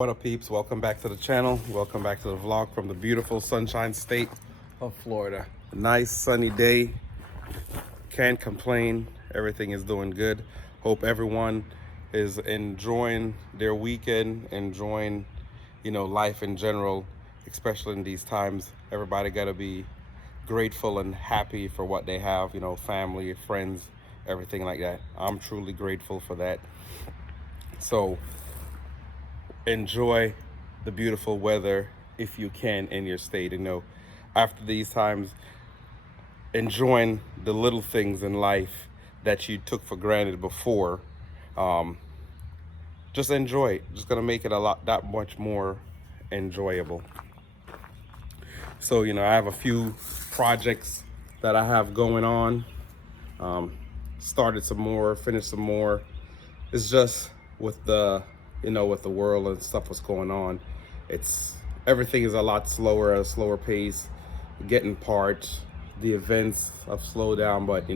What up, peeps? Welcome back to the channel. Welcome back to the vlog from the beautiful sunshine state of Florida. A nice sunny day. Can't complain. Everything is doing good. Hope everyone is enjoying their weekend, enjoying, life in general, especially in these times. Everybody got to be grateful and happy for what they have, family, friends, everything like that. I'm truly grateful for that. So, enjoy the beautiful weather if you can in your state. After these times, enjoying the little things in life that you took for granted before. Just enjoy it. Just gonna make it that much more enjoyable. So I have a few projects that I have going on. Started some more, finished some more. It's just with the with the world and stuff what's going on, everything is a lot slower, at a slower pace. Getting parts, the events have slowed down, but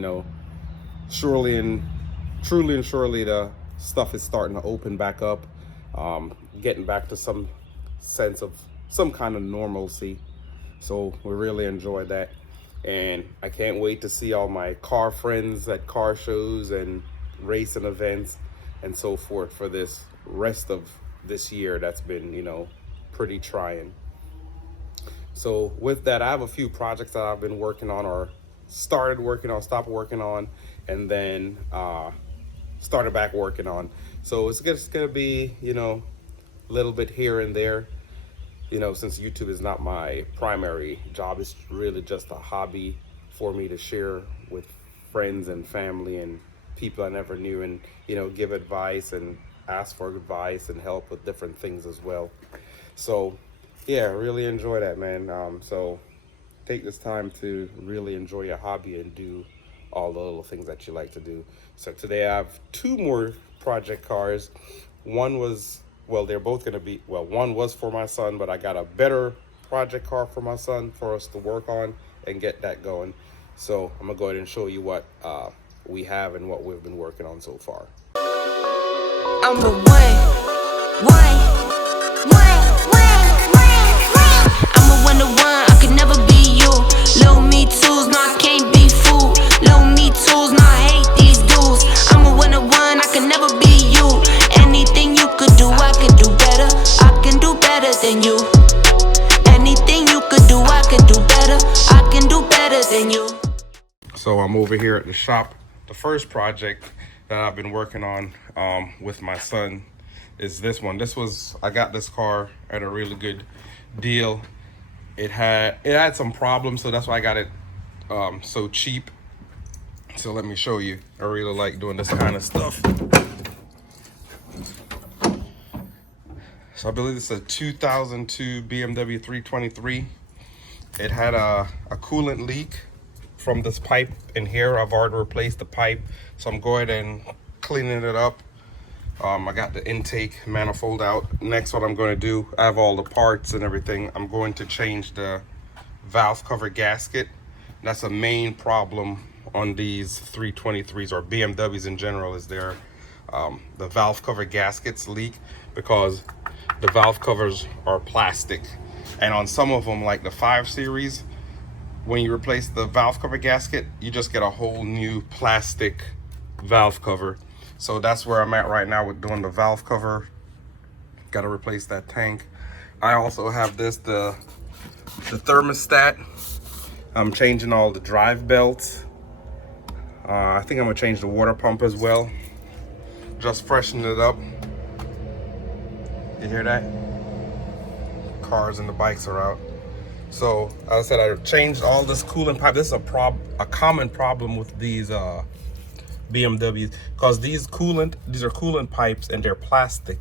truly and surely the stuff is starting to open back up, getting back to some sense of some kind of normalcy. So we really enjoy that, and I can't wait to see all my car friends at car shows and racing events and so forth for this rest of this year that's been pretty trying. So with that, I have a few projects that I've been working on, or started working on, stopped working on, and then started back working on. So it's just gonna be a little bit here and there. Since YouTube is not my primary job, it's really just a hobby for me to share with friends and family and people I never knew, and give advice and ask for advice and help with different things as well. So yeah, really enjoy that, man. So take this time to really enjoy your hobby and do all the little things that you like to do. So today I have two more project cars. One was, they're both gonna be, one was for my son, but I got a better project car for my son for us to work on and get that going. So I'm gonna go ahead and show you what we have and what we've been working on so far. I'm the one. I'm a 1-to-1, I could never be you. Low me tools, no, I can't be fooled. Low me tools, no, I hate these dudes. I'm a 1-to-1, I could never be you. Anything you could do, I could do better. I can do better than you. Anything you could do, I could do better. I can do better than you. So I'm over here at the shop. The first project that I've been working on with my son is this one. I got this car at a really good deal. It had some problems, so that's why I got it so cheap. So let me show you. I really like doing this kind of stuff. So I believe it's a 2002 BMW 323. It had a coolant leak from this pipe in here. I've already replaced the pipe, so I'm going and cleaning it up. I got the intake manifold out. Next, what I'm going to do, I have all the parts and everything. I'm going to change the valve cover gasket. That's a main problem on these 323s or BMWs in general, is the valve cover gaskets leak because the valve covers are plastic. And on some of them, like the 5 Series, when you replace the valve cover gasket, you just get a whole new plastic valve cover. So that's where I'm at right now with doing the valve cover. Got to replace that tank. I also have the thermostat. I'm changing all the drive belts. I think I'm gonna change the water pump as well. Just freshen it up. You hear that? Cars and the bikes are out. So as I said, I changed all this coolant pipe. This is a common problem with these BMWs, because these are coolant pipes and they're plastic.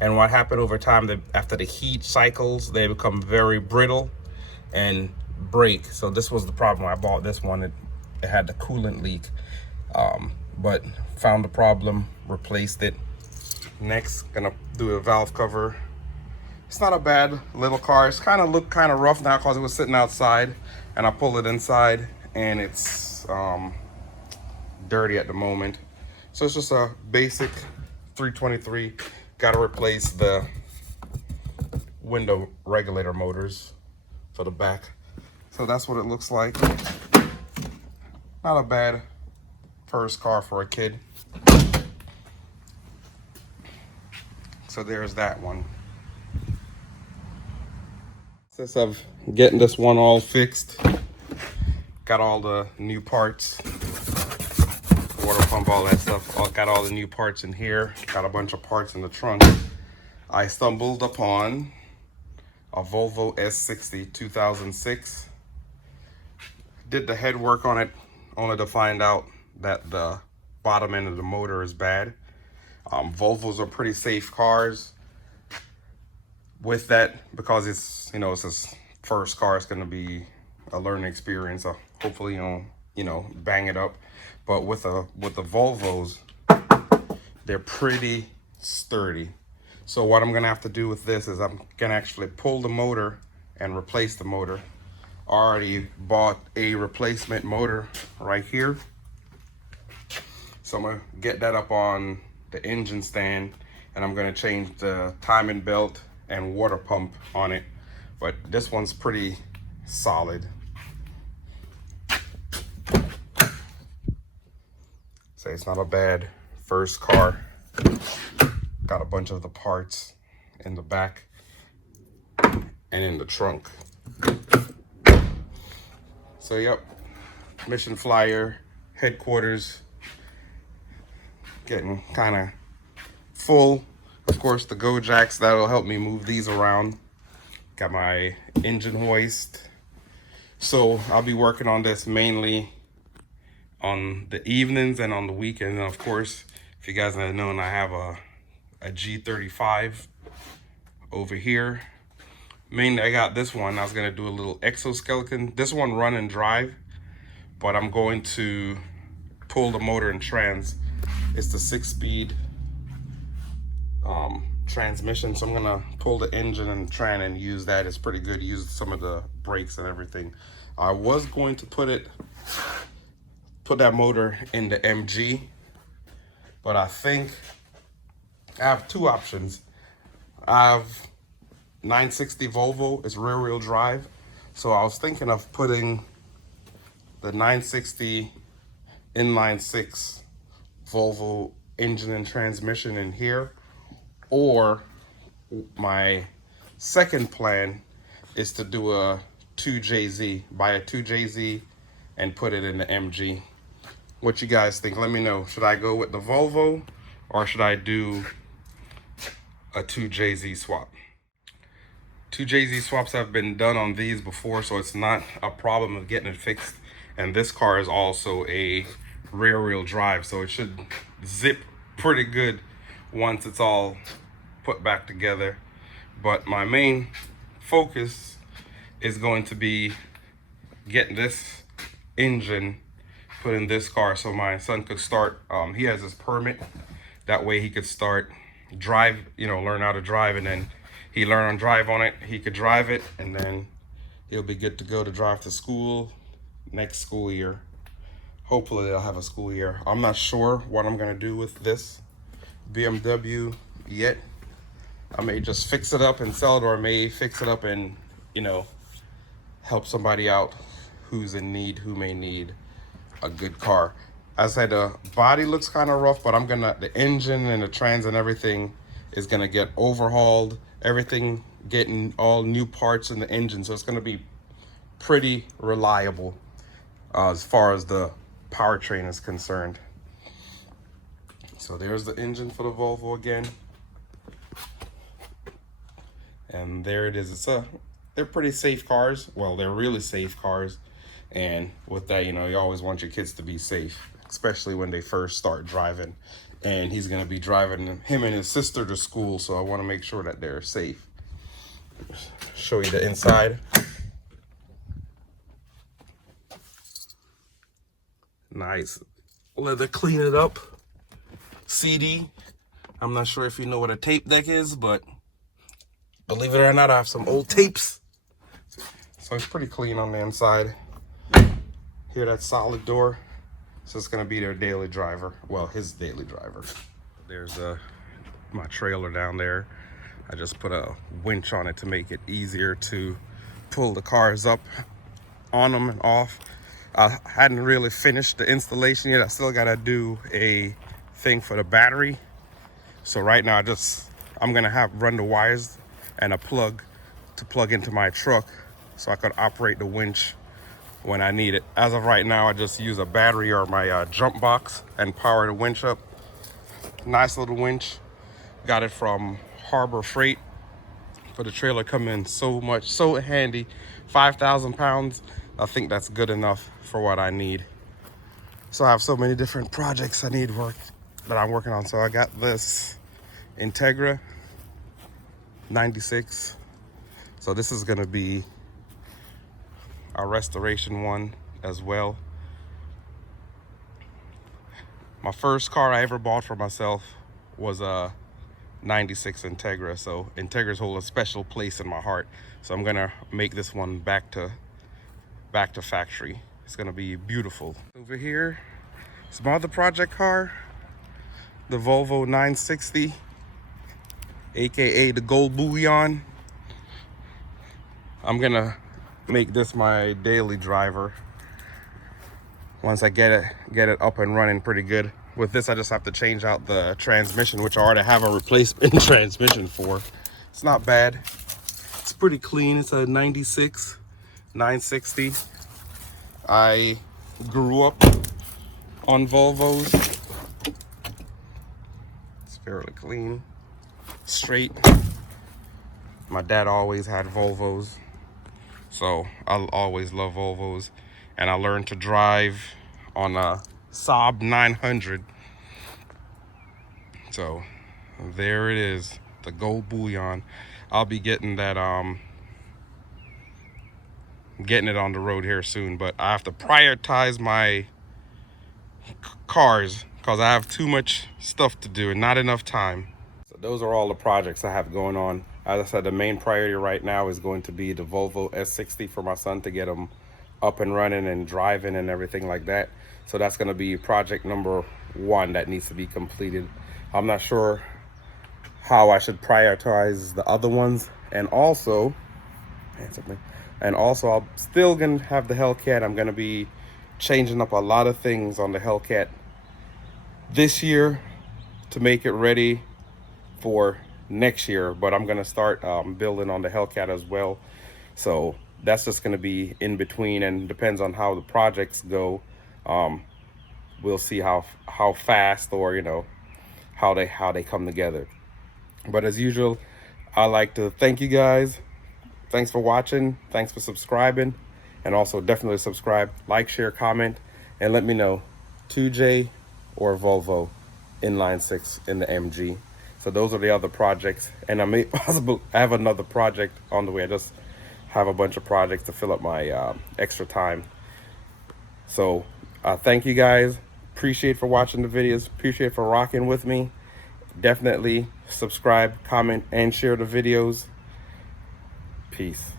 And what happened over time, after the heat cycles, they become very brittle and break. So this was the problem. I bought this one. It had the coolant leak, but found the problem, replaced it. Next, gonna do a valve cover. It's not a bad little car. It's looked kind of rough now because it was sitting outside, and I pulled it inside, and it's dirty at the moment. So it's just a basic 323. Got to replace the window regulator motors for the back. So that's what it looks like. Not a bad first car for a kid. So there's that one. Process of getting this one all fixed. Got all the new parts, water pump, all that stuff. Got all the new parts in here. Got a bunch of parts in the trunk. I stumbled upon a Volvo S60 2006. Did the head work on it, only to find out that the bottom end of the motor is bad. Volvos are pretty safe cars with that, because it's, you know, it's his first car. It's going to be a learning experience. So hopefully you know, bang it up. But with the Volvos, they're pretty sturdy. So what I'm going to have to do with this is I'm going to actually pull the motor and replace the motor. I already bought a replacement motor right here. So I'm going to get that up on the engine stand, and I'm going to change the timing belt and water pump on it. But this one's pretty solid. So it's not a bad first car. Got a bunch of the parts in the back and in the trunk. So yep, Mission Flyer headquarters getting kind of full. Of course, the Go Jacks, that'll help me move these around. Got my engine hoist. So I'll be working on this mainly on the evenings and on the weekends. And of course, if you guys have known, I have a G35 over here. Mainly, I got this one. I was gonna do a little exoskeleton. This one run and drive, but I'm going to pull the motor and trans. It's the 6-speed transmission, so I'm gonna pull the engine and try and use that. It's pretty good. Use some of the brakes and everything. I was going to put that motor in the MG, but I think I have two options. I have 960 Volvo, it's rear wheel drive. So I was thinking of putting the 960 inline 6 Volvo engine and transmission in here, or my second plan is to do a 2JZ, buy a 2JZ and put it in the MG. What you guys think? Let me know. Should I go with the Volvo or should I do a 2JZ swap? 2JZ swaps have been done on these before, so it's not a problem of getting it fixed. And this car is also a rear wheel drive, so it should zip pretty good once it's all put back together. But my main focus is going to be getting this engine put in this car so my son could start. He has his permit. That way he could start drive, you know, learn how to drive, and then he learn on drive on it. He could drive it, and then he'll be good to go to drive to school next school year. Hopefully they'll have a school year. I'm not sure what I'm gonna do with this BMW yet. I may just fix it up and sell it, or I may fix it up and, you know, help somebody out who's in need, who may need a good car. As I said, the body looks kind of rough, but the engine and the trans and everything is gonna get overhauled. Everything getting all new parts in the engine, so it's gonna be pretty reliable as far as the powertrain is concerned. So there's the engine for the Volvo again. And there it is. They're pretty safe cars. Well, they're really safe cars. And with that, you know, you always want your kids to be safe, especially when they first start driving. And he's gonna be driving him and his sister to school, so I wanna make sure that they're safe. Show you the inside. Nice. Leather, clean it up. CD. I'm not sure if you know what a tape deck is, but believe it or not, I have some old tapes. So it's pretty clean on the inside. Hear that solid door? So it's gonna be their daily driver. Well, his daily driver. There's my trailer down there. I just put a winch on it to make it easier to pull the cars up on them and off. I hadn't really finished the installation yet. I still gotta do a thing for the battery. So right now I'm gonna run the wires and a plug to plug into my truck so I could operate the winch when I need it. As of right now, I just use a battery or my jump box and power the winch up. Nice little winch. Got it from Harbor Freight for the trailer. Come in so handy. 5,000 pounds. I think that's good enough for what I need. So I have so many different projects I need that I'm working on. So I got this Integra 96. So this is gonna be a restoration one as well. My first car I ever bought for myself was a 96 Integra. So Integras hold a special place in my heart. So I'm gonna make this one back to factory. It's gonna be beautiful. Over here, it's my other project car, the Volvo 960, aka the Gold Bullion. I'm gonna make this my daily driver once I get it up and running pretty good. With this, I just have to change out the transmission, which I already have a replacement transmission for. It's not bad. It's pretty clean. It's a 96 960. I grew up on Volvos. It's fairly clean, straight. My dad always had Volvos, so I'll always love Volvos. And I learned to drive on a Saab 900. So there it is, the Gold Bullion. I'll be getting that getting it on the road here soon, but I have to prioritize my cars because I have too much stuff to do and not enough time. So those are all the projects I have going on. As I said, the main priority right now is going to be the Volvo S60 for my son, to get him up and running and driving and everything like that. So that's going to be project number 1 that needs to be completed. I'm not sure how I should prioritize the other ones. And also I'm still gonna have the Hellcat. I'm gonna be changing up a lot of things on the Hellcat this year to make it ready for next year, but I'm gonna start building on the Hellcat as well. So that's just gonna be in between, and depends on how the projects go. We'll see how fast, or how they come together. But as usual, I like to thank you guys. Thanks for watching. Thanks for subscribing. And also definitely subscribe, like, share, comment, and let me know 2J or Volvo inline 6 in the MG. So those are the other projects. And I have another project on the way. I just have a bunch of projects to fill up my extra time. So thank you guys. Appreciate for watching the videos. Appreciate for rocking with me. Definitely subscribe, comment, and share the videos. Peace.